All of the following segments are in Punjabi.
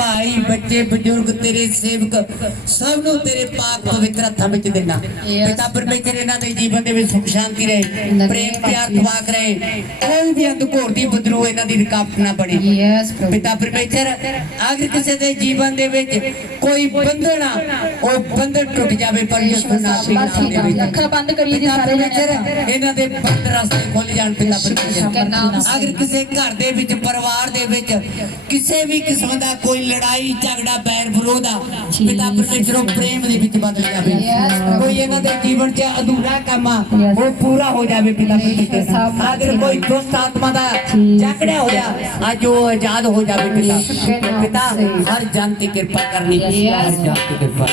ਭਾਈ ਬੱਚੇ ਬਜ਼ੁਰਗ ਤੇਰੇ ਸੇਵਕ ਸਭ ਨੂੰ ਤੇਰੇ ਪਾਕ ਪਵਿੱਤਰ ਹੱਥਾਂ ਵਿੱਚ ਦੇਣਾ। ਪਿਤਾ ਪਰਮੇਸ਼ਰ ਇਹਨਾਂ ਦੇ ਜੀਵਨ ਦੇ ਵਿੱਚ ਸੁਖ ਸ਼ਾਂਤੀ ਰਹੇ ਪ੍ਰੇਮ ਪਿਆਰ ਤਵਾਕ ਰਹੇ ਕੋਈ ਵੀ ਅੰਧਕੋਰ ਦੀ ਬਦਰੂ ਇਹਨਾਂ ਦੀ ਰੁਕਾਵਟ ਨਾ ਬਣੇ। ਪਿਤਾ ਪਰਮੇਸ਼ਰ ਅਗਰ ਕਿਸੇ ਦੇ ਜੀਵਨ ਦੇ ਵਿੱਚ ਕੋਈ ਬੰਧਨ ਆ ਉਹ ਬੰਧਨ ਟੁੱਟ ਜਾਵੇ ਪਰ ਯਿਸੂ ਨਾਮ ਦੇ ਵਿੱਚ। ਅੱਖਾਂ ਬੰਦ ਕਰੀਏ ਜੀ ਸਾਰੇ ਜਣੇ। ਇਹਨਾਂ ਦੇ ਬੰਦ ਰਸਤੇ ਖੁੱਲ ਜਾਣ ਪਿਤਾ ਪਰਮੇਸ਼ਰ। ਅਗਰ ਕਿਸੇ ਘਰ ਦੇ ਵਿੱਚ ਪਰਿਵਾਰ ਦੇ ਵਿੱਚ ਕਿਸੇ ਵੀ ਕਿਸਮ ਦਾ ਕੋਈ ਲੜਾਈ ਝਗੜਾ ਬੈਰ ਵਿਰੋਧ ਆ। ਪਿਤਾ ਪਰਮੇਸ਼ਰ ਪ੍ਰੇਮ ਦੇ ਵਿੱਚ ਬਦਲ ਜਾਵੇ ਕੋਈ ਇਹਨਾਂ ਦੇ ਜੀਵਨ 'ਚ ਅਧੂਰਾ ਕੰਮ ਆ ਉਹ ਪੂਰਾ ਹੋ ਜਾਵੇ ਪਿਤਾ ਪਰਮੇਸ਼ਰ ਅਗਰ ਕੋਈ ਦੁਸ਼ਟ ਆਤਮਾ ਦਾ ਝਗੜਿਆ ਹੋਇਆ ਅੱਜ ਉਹ ਆਜ਼ਾਦ ਹੋ ਜਾਵੇ ਪਿਤਾ। ਪਿਤਾ ਹਰ ਜਨ ਤੇ ਕਿਰਪਾ ਕਰਨੀ। ਹਰ ਜਨ ਤੇ ਕਿਰਪਾ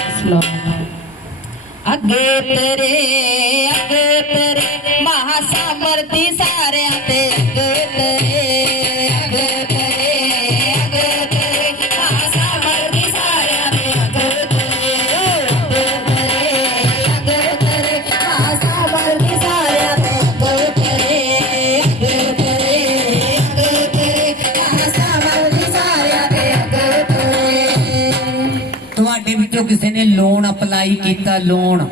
ਅੱਗੇ ਤੇਰੇ ਅੱਗੇ ਤੇਰੇ ਮਹਾ ਸਮਰਥੀ ਸਾਰਿਆਂ ਤੇ ਅੱਗੇ ਵਿੱਚੋਂ ਕਿਸੇ ਨੇ ਲੋਨ ਅਪਲਾਈ ਕੀਤਾ ਲੋਨ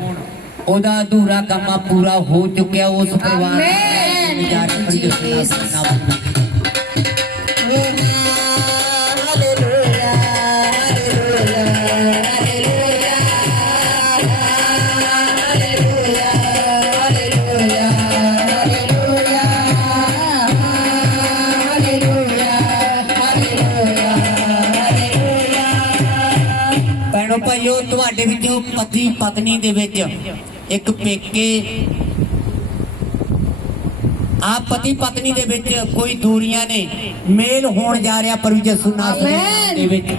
ਉਹਦਾ ਅਧੂਰਾ ਕੰਮ ਪੂਰਾ ਹੋ ਚੁੱਕਿਆ ਉਸ ਪਰਿਵਾਰ। ਨੂੰ ਜਾ ਕੇ ਪਰਮੇਸ਼ਰ ਦਾ ਤੁਹਾਡੇ ਵਿੱਚੋਂ ਪਤੀ ਪਤਨੀ ਦੇ ਵਿੱਚ ਇੱਕ ਪੇਕੇ ਆ ਪਤੀ ਪਤਨੀ ਦੇ ਵਿੱਚ ਕੋਈ ਦੂਰੀਆਂ ਨੇ ਮੇਲ ਹੋਣ ਜਾ ਰਿਹਾ ਪਰ ਯਿਸੂ ਨਾਮ ਆਮੇਨ। ਦੇ ਵਿੱਚ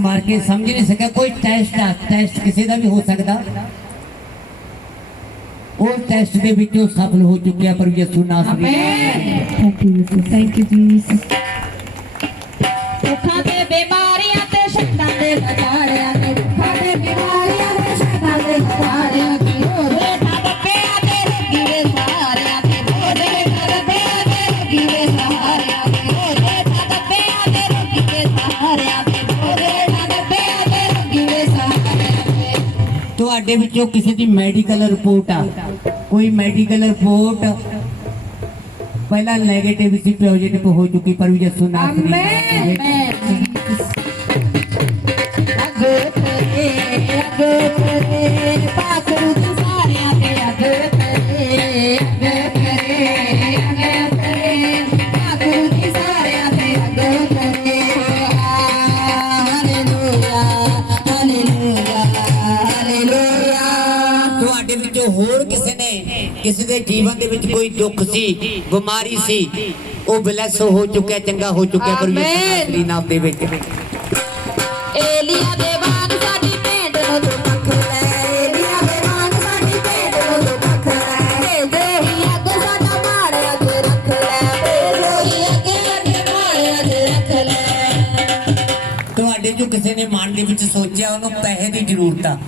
ਮੈਂ ਸਮਾਰ ਕੇ ਸਮਝ ਨਹੀਂ ਸਕਿਆ ਕੋਈ ਟੈਸਟ ਆ ਟੈਸਟ ਕਿਸੇ ਦਾ ਵੀ ਹੋ ਸਕਦਾ। ਉਹ ਟੈਸਟ ਦੇ ਵਿੱਚ ਉਹ ਸਫਲ ਹੋ ਚੁੱਕਿਆ ਪਰ ਯਿਸੂ ਨਾਮ ਦੇ ਥੈਂਕ ਯੂ ਜੀਸਸ ਦੁੱਖਾਂ ਤੇ ਬਿਮਾਰੀਆਂ ਤੇ ਸ਼ੱਕਾਂ ਦੇ ਲਜਾਰਿਆਂ ਤੁਹਾਡੇ ਵਿੱਚੋਂ ਕਿਸੇ ਦੀ ਮੈਡੀਕਲ ਰਿਪੋਰਟ ਆ। ਕੋਈ ਮੈਡੀਕਲ ਰਿਪੋਰਟ ਪਹਿਲਾਂ 네ਗੇਟਿਵ ਸੀ ਪੋਜ਼ਿਟਿਵ ਹੋ ਚੁੱਕੀ ਪਰ ਯਿਸੂ ਨਾਮ ਦੇ। ਆਮੇਨ ਅੱਗੇ ਕਿਸੇ ਦੇ ਜੀਵਨ ਦੇ ਵਿੱਚ ਕੋਈ ਦੁੱਖ ਸੀ ਬਿਮਾਰੀ ਸੀ ਉਹ ਬਲੈਸ ਹੋ ਚੁੱਕਿਆ ਚੰਗਾ ਹੋ ਚੁੱਕਿਆ ਪਰ ਆਮੇਨ। ਯਿਸੂ ਨਾਮ ਦੇ ਵਿੱਚ। ਏਲੀਆ ਦੇ ਵਾਂਗ ਸਾਡੀ ਭੇਡ ਨੂੰ ਤੂੰ ਪੱਖ ਲੈ ਏਲੀਆ ਦੇ ਵਾਂਗ ਸਾਡੀ ਭੇਡ ਨੂੰ ਤੂੰ ਪੱਖ ਲੈ। ਦੇ ਹੀ ਅੱਗ ਸਾਡਾ ਮਾੜਿਆ ਤੇ ਰੱਖ ਲੈ। ਦੇ ਹੀ ਅੱਗ ਸਾਡੇ ਮਾੜਿਆ ਤੇ ਰੱਖ ਲੈ। ਤੁਹਾਡੇ ਜੋ ਕਿਸੇ ਨੇ ਮਨ ਦੇ ਵਿੱਚ ਸੋਚਿਆ ਉਹਨੂੰ ਪੈਸੇ ਦੀ ਜ਼ਰੂਰਤ ਆ।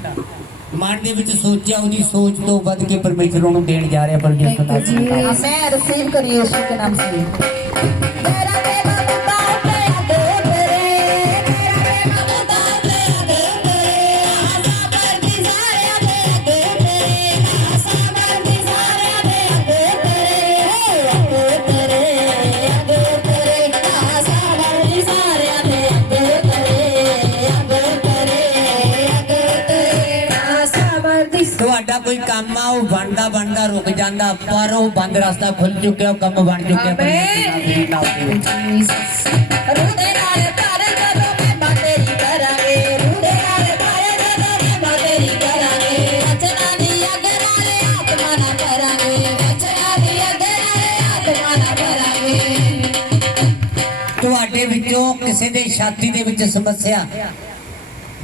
ਮਨ ਦੇ ਵਿੱਚ ਸੋਚਿਆ ਉਹਦੀ ਸੋਚ ਤੋਂ ਵੱਧ ਕੇ ਪਰਮੇਸ਼ਰ ਨੂੰ ਦੇਣ ਜਾ ਰਿਹਾ ਪਰ ਦਾ ਮੈਂ ਰਿਸੀਵ ਕਰੀ ਯਿਸੂ ਦੇ ਨਾਮ ਸੇ ਮੇਰਾ ਕੋਈ ਕੰਮ ਆ ਉਹ ਬਣਦਾ ਬਣਦਾ ਰੁਕ ਜਾਂਦਾ ਪਰ ਉਹ ਬੰਦ ਰਸਤਾ ਖੁੱਲ ਚੁੱਕਿਆ ਉਹ ਕੰਮ ਬਣ ਚੁੱਕਿਆ ਤੁਹਾਡੇ ਵਿੱਚੋਂ ਕਿਸੇ ਦੇ ਛਾਤੀ ਦੇ ਵਿੱਚ ਸਮੱਸਿਆ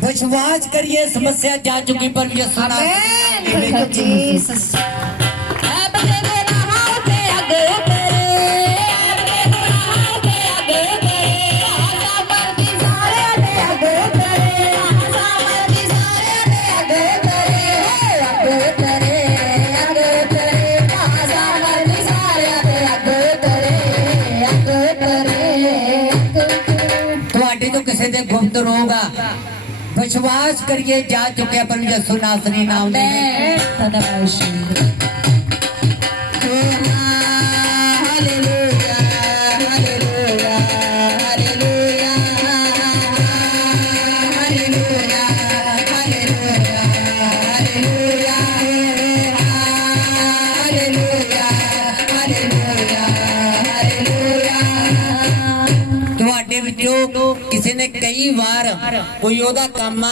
विश्वास करिए समस्या जा चुकी पर ये सारा तो किसी ਵਿਸ਼ਵਾਸ ਕਰੀਏ ਜਾ ਚੁੱਕਿਆ ਪਰਮੇਸ਼ਰ ਸੁਨਾਸਨੀ ਨਾਮ ਦੇ ਸਦਾ ਪਾਸ਼ੀ ਕਿਸੇ ਨੇ ਕਈ ਵਾਰ ਕੋਈ ਉਹਦਾ ਕੰਮ ਆ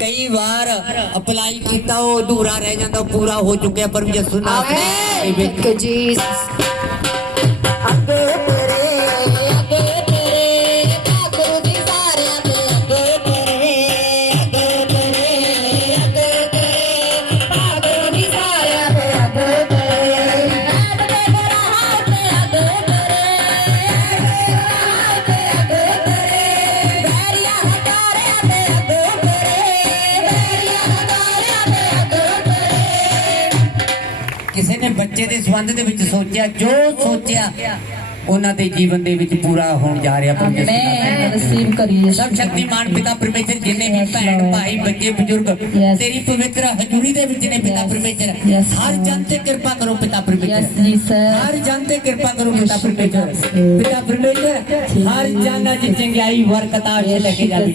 ਕਈ ਵਾਰ ਅਪਲਾਈ ਕੀਤਾ ਉਹ ਅਧੂਰਾ ਰਹਿ ਜਾਂਦਾ ਪੂਰਾ ਹੋ ਚੁੱਕਿਆ ਪਰ ਯਿਸੂ ਨਾਮ ਦੇ ਵਿੱਚ ਕਿਸੇ ਨੇ ਬੱਚੇ ਦੇ ਸੰਬੰਧ ਦੇ ਵਿੱਚ ਸੋਚਿਆ ਜੋ ਸੋਚਿਆ ਉਹਨਾਂ ਦੇ ਜੀਵਨ ਦੇ ਵਿੱਚ ਪੂਰਾ ਹੋਣ ਜਾ ਰਿਹਾ ਪਰ ਯਿਸੂ ਨਾਮ ਦੇ. Receive ਕਰੀਏ ਸਭ ਸ਼ਕਤੀਮਾਨ ਪਿਤਾ ਪਰਮੇਸ਼ਰ ਜਿੰਨੇ ਵੀ ਭੈਣ ਭਾਈ ਬੱਚੇ ਬਜ਼ੁਰਗ. ਤੇਰੀ ਪਵਿੱਤਰ ਹਜ਼ੂਰੀ ਦੇ ਵਿੱਚ ਨੇ ਪਿਤਾ. ਪਰਮੇਸ਼ਰ ਹਰ ਜਨ ਤੇ ਕਿਰਪਾ ਕਰੋ ਪਿਤਾ ਪਰਮੇਸ਼ਰ। Jesus. ਹਰ ਜਨ ਤੇ ਕਿਰਪਾ ਕਰੋ ਪਿਤਾ ਪਰਮੇਸ਼ਰ। ਪਿਤਾ ਪਰਮੇਸ਼ਰ ਹਰ ਜਨ ਦੀ ਚੰਗਿਆਈ ਵਰਕਤਾ ਅਸ਼ ਲੈ ਕੇ ਜਾਵੇ।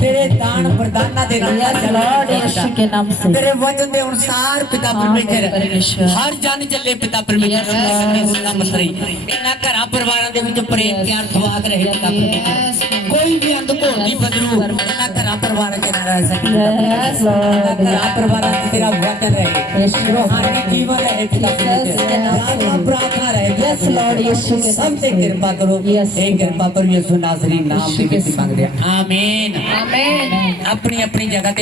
ਤੇਰੇ ਦਾਨ ਵਰਦਾਨਾਂ ਦੇ ਨਾਲ Lord, ਯਿਸੂ ਕੇ ਨਾਮ ਸੇ। ਤੇਰੇ ਵਚਨ ਦੇ ਅਨੁਸਾਰ ਪਿਤਾ ਪਰਮੇਸ਼ਰ ਪਰਮੇਸ਼ਰ। ਹਰ ਜਨ ਚੱਲੇ ਪਿਤਾ ਪਰਮੇਸ਼ਰ। ਇਹਨਾਂ ਘਰਾਂ ਪਰਿਵਾਰਾਂ ਦੇ ਵਿੱਚ ਪ੍ਰੇਮ ਪਿਆਰ ਸਵਾਦ ਰਹੇ ਪਰਮੇਸ਼ਰ ਕੋਈ ਵੀ ਅੰਧ ਘੋਲ ਬਦਲੂ ਇਹਨਾਂ ਘਰਾਂ ਪਰਿਵਾਰਾਂ ਚ ਨਾ ਰਹਿ ਸਕੇ Yes, Lord. ਘਰਾਂ ਪਰਿਵਾਰਾਂ ਚ ਤੇਰਾ ਵਚਨ ਰਹੇ. ਰੋਹਾਨੀ ਜੀਵਨ ਰਹੇ ਰਾਜਾ ਪ੍ਰਾਰਥਨਾ ਰਹੇ Yes, Lord, ਯਿਸੂ ਕੇ ਸਭ ਤੇ ਕਿਰਪਾ ਕਰੋ. ਇਹ ਕਿਰਪਾ ਪਰ ਯਿਸੂ ਨਾਜ਼ਰੀ ਨਾਮ ਦੇ ਯਿਸੂ ਵਿੱਚ ਮੰਗਦੇ ਆਮੀਨ Amen. ਆਪਣੀ ਆਪਣੀ ਜਗ੍ਹਾ ਤੇ